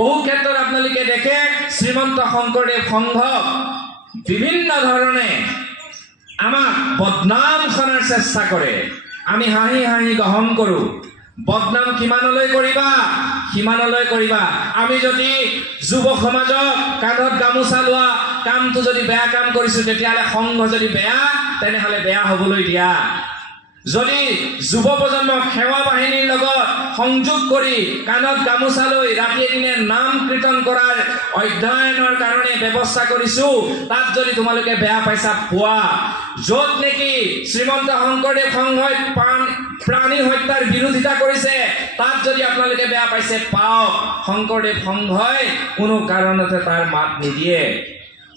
বহু ক্ষেত্ৰত আপোনালোকে দেখে শ্ৰীমন্ত শংকৰদেৱ সংঘক বিভিন্ন ধৰণে আমাক বদনাম কৰাৰ চেষ্টা কৰে। আমি হাঁহি হাঁহি গ্ৰহণ কৰোঁ। বদনাম কিমানলৈ কৰিবা, সিমানলৈ কৰিবা। আমি যদি যুৱ সমাজক কান্ধত গামোচা লোৱা কামটো যদি বেয়া কাম কৰিছোঁ, তেতিয়াহ'লে সংঘ যদি বেয়া, তেনেহ'লে বেয়া হ'বলৈ দিয়া। যদি যুৱ প্ৰজন্মক সেৱা বাহিনীৰ লগত সংযোগ কৰি কাণত গামোচা লৈ ৰাতি দিনে নাম কীৰ্তন কৰাৰ অধ্যয়নৰ কাৰণে ব্যৱস্থা কৰিছোঁ, তাত যদি তোমালোকে বেয়া পাইছা পোৱা। য'ত নেকি শ্ৰীমন্ত শংকৰদেৱ সংঘই প্ৰাণী হত্যাৰ বিৰোধিতা কৰিছে, তাত যদি আপোনালোকে বেয়া পাইছে পাওক। শংকৰদেৱ সংঘই কোনো কাৰণতে তাৰ মাত নিদিয়ে।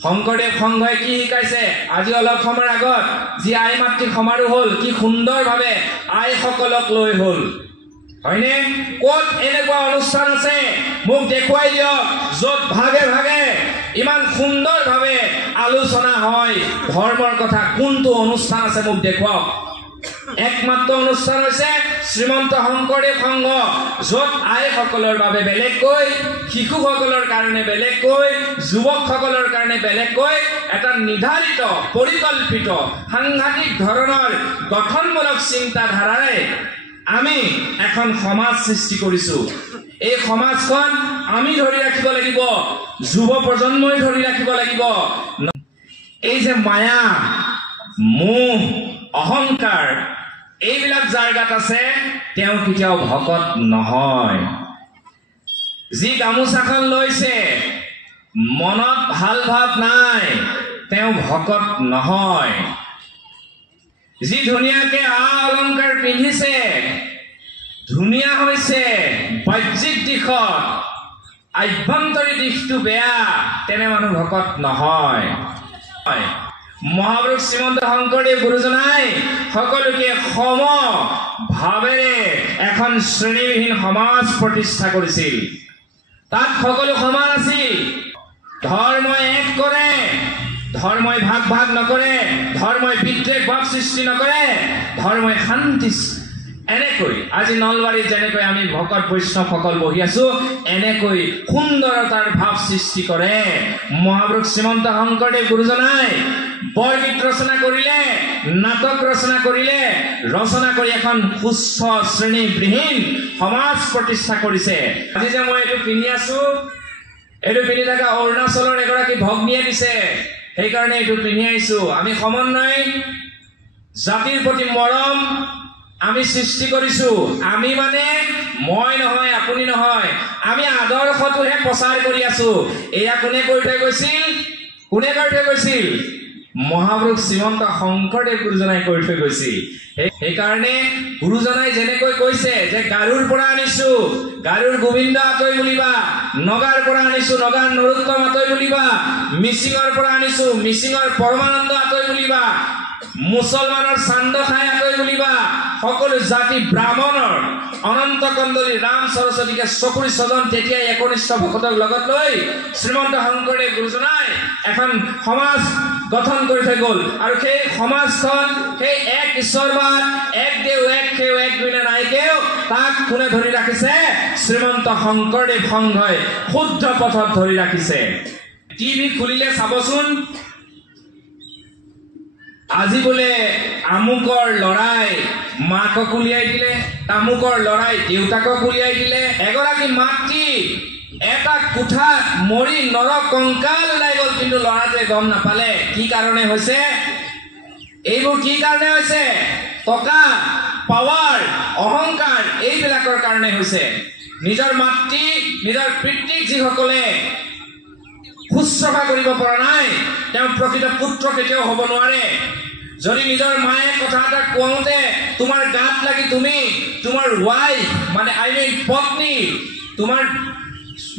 শংকৰদেৱ সংঘই কি শিকাইছে? আজি অলপ সময়ৰ আগত যি আই মাতৃ সমাৰোহ হ'ল, কি সুন্দৰভাৱে আইসকলক লৈ হ'ল, হয়নে? ক'ত এনেকুৱা অনুষ্ঠান আছে মোক দেখুৱাই দিয়ক, য'ত ভাগে ভাগে ইমান সুন্দৰভাৱে আলোচনা হয় ধৰ্মৰ কথা। কোনটো অনুষ্ঠান আছে মোক দেখুৱাওক। একমাত্ৰ অনুষ্ঠান হৈছে শ্ৰীমন্ত শংকৰদেৱ সংঘ, য'ত আইসকলৰ বাবে বেলেগকৈ, শিশুসকলৰ কাৰণে বেলেগকৈ, যুৱকসকলৰ কাৰণে বেলেগকৈ এটা নিৰ্ধাৰিত পৰিকল্পিত সাংঘাতিক ধৰণৰ গঠনমূলক চিন্তাধাৰাৰে আমি এখন সমাজ সৃষ্টি কৰিছোঁ। এই সমাজখন আমি ধৰি ৰাখিব লাগিব, যুৱ প্ৰজন্মই ধৰি ৰাখিব লাগিব। এই যে মায়া, মোহ, অহংকাৰ, এইবিলাক যাৰ গাত আছে তেওঁ কেতিয়াও ভকত নহয়। যি গামোচাখন লৈছে মনত ভাল ভাৱ নাই, তেওঁ ভকত নহয়। যি ধুনীয়াকে অলংকাৰ পিন্ধিছে, ধুনীয়া হৈছে বাহ্যিক দিশত, আভ্যন্তৰীণ দিশটো বেয়া, তেনে মানুহ ভকত নহয়। মহাপুৰুষ শ্ৰীমন্ত শংকৰদেৱ গুৰুজনাই সকলোকে সম ভাৱেৰে এখন শ্ৰেণীবিহীন সমাজ প্ৰতিষ্ঠা কৰিছিল। তাত সকলো সমান আছিল। ধৰ্মই এক কৰে, ধৰ্মই ভাগ ভাগ নকৰে, ধৰ্মই বিদ্বেষ ভাৱ সৃষ্টি নকৰে, ধৰ্মই শান্তি। এনেকৈ আজি নলবাৰীত যেনেকৈ আমি ভকত বৈষ্ণৱসকল বহি আছো, এনেকৈ সুন্দৰতাৰ ভাৱ সৃষ্টি কৰে মহাপুৰুষ শ্ৰীমন্ত শংকৰদেৱ গুৰুজনাই। বৰগীত ৰচনা কৰিলে, নাটক ৰচনা কৰিলে, ৰচনা কৰি এখন সুস্থ শ্ৰেণীবিহীন সমাজ প্ৰতিষ্ঠা কৰিছে। আজি যে মই এইটো পিন্ধি আছো, এইটো পিন্ধি থকা অৰুণাচলৰ এগৰাকী ভগ্নীয়ে দিছে, সেইকাৰণে এইটো পিন্ধি আহিছো। আমি সমন্বয়, জাতিৰ প্ৰতি মৰম আমি সৃষ্টি কৰিছো। আমি মানে মই নহয়, আপুনি নহয়, আমি আদৰ্শটোহে প্ৰচাৰ কৰি আছো। এয়া কোনে কৰি থৈ গৈছিল? কোনে কৰি থৈ গৈছিল? মহাপুৰুষ শ্ৰীমন্ত শংকৰদেৱ গুৰুজনাই কৰি থৈ গৈছিল। সেইকাৰণে গুৰুজনাই যেনেকৈ কৈছে যে গাৰুৰ পৰা আনিছো, গাৰুৰ গোবিন্দ আতৈ বুলিবা, নগাৰ পৰা আনিছো, নগাৰ নৰোত্তম আতৈ বুলিবা, মিচিঙৰ পৰা আনিছো, মিচিঙৰ পৰমানন্দ আতৈ বুলিবা, মুছলমানৰ চান্দ খাই আতৈ বুলিবা, সকলো জাতি ব্ৰাহ্মণৰ অনন্ত কন্দলী ৰাম সৰস্বতীকে চকুৰি স্বজন তেতিয়াই একনিষ্ঠ ভকতক লগত লৈ শ্ৰীমন্ত শংকৰদেৱ গুৰুজনাই এখন সমাজ গঠন কৰি থৈ গ'ল। আৰু সেই সমাজখন, সেই এক ঈশ্বৰবাদ, এক দেও, এক সেও, এক বিনা নাইকেও, তাক কোনে ধৰি ৰাখিছে? শ্ৰীমন্ত শংকৰদেৱ সংঘই শুদ্ধ পথত ধৰি ৰাখিছে। টিভি খুলিলে চাবচোন, আজি বোলে আমুকৰ লৰাই মাকক উলিয়াই দিলে, তামুকৰ লৰাই দেউতাকক উলিয়াই দিলে। এগৰাকী মাতৃ এটা কোঠাত মৰি নৰ কংকাল ওলাই গ'ল, কিন্তু লৰাটোৱে গম নাপালে। কি কাৰণে হৈছে? এইবোৰ কি কাৰণে হৈছে? টকা, পাৱাৰ, অহংকাৰ, এইবিলাকৰ কাৰণে হৈছে। নিজৰ মাতৃ, নিজৰ পিতৃক যিসকলে শুশ্ৰূষা কৰিব পৰা নাই, তেওঁ প্ৰকৃত পুত্ৰ কেতিয়াও হ'ব নোৱাৰে। যদি নিজৰ মায়ে কথা এটা কওঁতে তোমাৰ গাত লাগি তুমি তোমাৰ ৱাইফ মানে পত্নী, তোমাৰ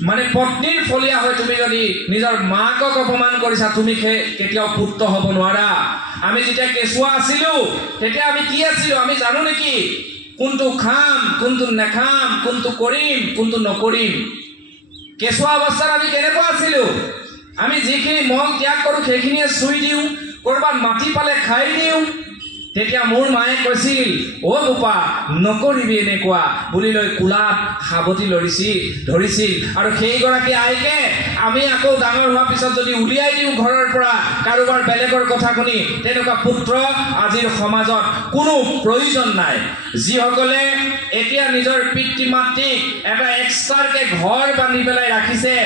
মানে পত্নীৰ ফলীয়া হৈ তুমি যদি নিজৰ মাকক অপমান কৰিছা, তুমি কেতিয়াও পুত্ৰ হ'ব নোৱাৰা। আমি যেতিয়া কেঁচুৱা আছিলো, তেতিয়া আমি কি আছিলো আমি জানো নেকি? কোনটো খাম, কোনটো নাখাম, কোনটো কৰিম, কোনটো নকৰিম। কেঁচুৱা অৱস্থাত আমি কেনেকুৱা আছিলো? আমি যিখিনি মল ত্যাগ কৰো সেইখিনিয়ে চুই দিওঁ, কৰবাত মাটি পালে খাই দিওঁ, তেতিয়া মোৰ মায়ে কৈছিল, অ বোপা নকৰিবি এনেকুৱা বুলি লৈ কোলাত সাৱটি ধৰিছিল। আৰু সেইগৰাকী আইকে আমি আকৌ ডাঙৰ হোৱাৰ পিছত যদি উলিয়াই দিওঁ ঘৰৰ পৰা কাৰোবাৰ বেলেগৰ কথা শুনি, তেনেকুৱা পুত্ৰ আজিৰ সমাজত কোনো প্ৰয়োজন নাই। যিসকলে এতিয়া নিজৰ পিতৃ মাতৃক এটা এক্সট্ৰাকে ঘৰ বান্ধি পেলাই ৰাখিছে,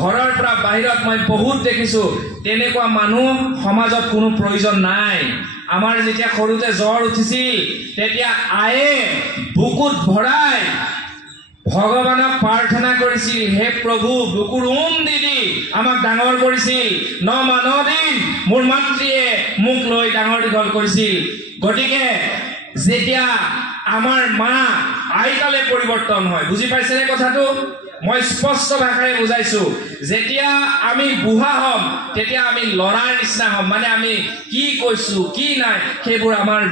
ঘৰৰ পৰা বাহিৰত মই বহুত দেখিছো, তেনেকুৱা মানুহ সমাজত কোনো প্ৰয়োজন নাই। আমাৰ যেতিয়া সৰুতে জ্বৰ উঠিছিল, তেতিয়া আয়ে বুকুত ভৰাই ভগৱানক প্ৰাৰ্থনা কৰিছিল, হে প্ৰভু, বুকুৰ দি আমাক ডাঙৰ কৰিছিল। 9 মাহ 9 দিন মোৰ মাতৃয়ে মোক লৈ ডাঙৰ দীঘল কৰিছিল। গতিকে যেতিয়া আমাৰ মা আইতালে পৰিৱৰ্তন হয়, বুজি পাইছেনে কথাটো? মই স্পষ্ট ভাষাৰে বুজাইছো, যেতিয়া আমি বুঢ়া হ'ম তেতিয়া আমি লৰাৰ নিচিনা হ'ম। মানে আমি কি কৈছো কি নাই সেইবোৰ আমাৰ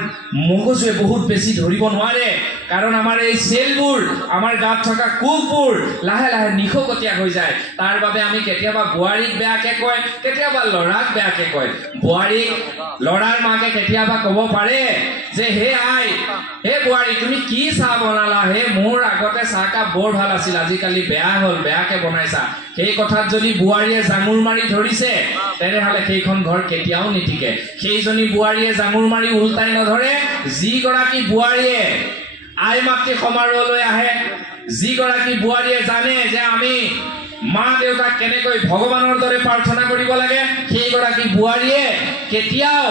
মগজুৱে বহুত বেছি ধৰিব নোৱাৰে, কাৰণ আমাৰ এই চেলবোৰ, আমাৰ গাত থকা কোষবোৰ লাহে লাহে নিশকতীয়া হৈ যায়। তাৰ বাবে আমি কেতিয়াবা বোৱাৰীক বেয়াকে কয়, কেতিয়াবা লৰাক বেয়াকে কয়। বোৱাৰীক লৰাৰ মাকে কেতিয়াবা ক'ব পাৰে যে, হে আই, হে বোৱাৰী, তুমি কি চাহ বনালা হে, মোৰ আগতে চাহকাপ বৰ ভাল আছিল, আজিকালি বেয়া হ'ল, বেয়াকে বনাইছা। সেই কথাত যদি বোৱাৰীয়ে জাঙুৰ মাৰি ধৰিছে, তেনেহলে সেইখন ঘৰ কেতিয়াও নিটিকে। সেইজনী বোৱাৰীয়ে জাঙুৰ মাৰি উল্টাই নধৰে, যিগৰাকী বোৱাৰীয়ে আই মাতৃ সমাৰোহলৈ আহে, যিগৰাকী বোৱাৰীয়ে জানে যে আমি মা দেউতাক কেনেকৈ ভগৱানৰ দৰে প্ৰাৰ্থনা কৰিব লাগে, সেইগৰাকী বোৱাৰীয়ে কেতিয়াও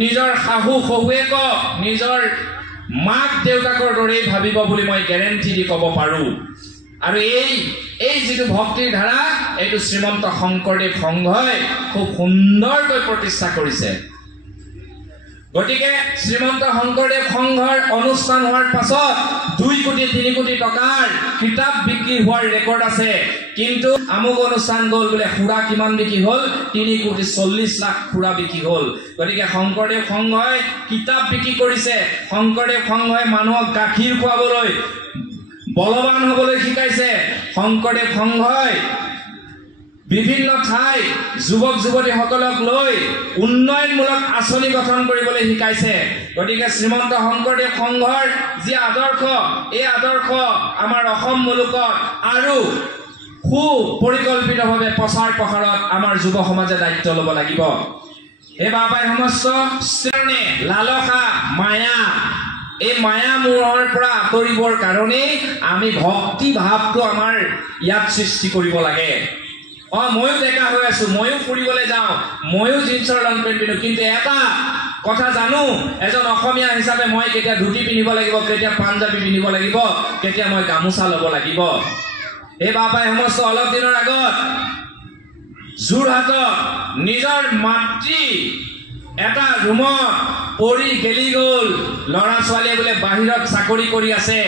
নিজৰ শাহু শহুৱেকক নিজৰ মাক দেউতাকৰ দৰেই ভাবিব বুলি মই গেৰেণ্টি দি ক'ব পাৰো। আৰু এই যিটো ভক্তিৰ ধাৰা, এইটো শ্ৰীমন্ত শংকৰদেৱ সংঘই খুব সুন্দৰকৈ প্ৰতিষ্ঠা কৰিছে। গতিকে শ্ৰীমন্ত শংকৰদেৱ সংঘৰ অনুষ্ঠান হোৱাৰ পাছত 2 কোটি 3 কোটি টকাৰ কিতাপ বিক্ৰী হোৱাৰ ৰেকৰ্ড আছে। কিন্তু আমুক অনুষ্ঠান গ'ল বোলে, খুৰা কিমান বিক্ৰী হ'ল? 3 কোটি 40 লাখ খুৰা বিক্ৰী হ'ল। গতিকে শংকৰদেৱ সংঘই কিতাপ বিক্ৰী কৰিছে, শংকৰদেৱ সংঘই মানুহক গাখীৰ খুৱাবলৈ, বলৱান হবলৈ শিকাইছে। শংকৰদেৱ সংঘই বিভিন্ন ঠাইত যুৱক যুৱতীসকলক লৈ উন্নয়নমূলক আঁচনি গঠন কৰিবলৈ শিকাইছে। গতিকে শ্ৰীমন্ত শংকৰদেৱ সংঘৰ যি আদৰ্শ, এই আদৰ্শ আমাৰ অসম মুলুকত আৰু সুপৰিকল্পিতভাৱে প্ৰচাৰ প্ৰসাৰত আমাৰ যুৱ সমাজে দায়িত্ব ল'ব লাগিব। এই বাবাই সমস্ত শ্ৰেণী লালসা মায়া, এই মায়া মোহৰ পৰা আঁতৰিবৰ কাৰণে আমি ভক্তি ভাৱটো আমাৰ ইয়াত সৃষ্টি কৰিব লাগে। ময়ো ডেকা হৈ আছো, ময়ো ফুৰিবলৈ যাওঁ, ময়ো জিন্সৰ লং পেণ্ট পিন্ধো, কিন্তু এটা কথা জানো, এজন অসমীয়া হিচাপে মই কেতিয়া ধুতি পিন্ধিব লাগিব, কেতিয়া পাঞ্জাবী পিন্ধিব লাগিব, কেতিয়া মই গামোচা ল'ব লাগিব। এই বাবাই সমস্ত অলপ দিনৰ আগত যোৰহাটত নিজৰ মাতৃ এটা ৰুমত পৰি গেলি গ'ল। ল'ৰা ছোৱালীয়ে বোলে বাহিৰত চাকৰি কৰি আছে।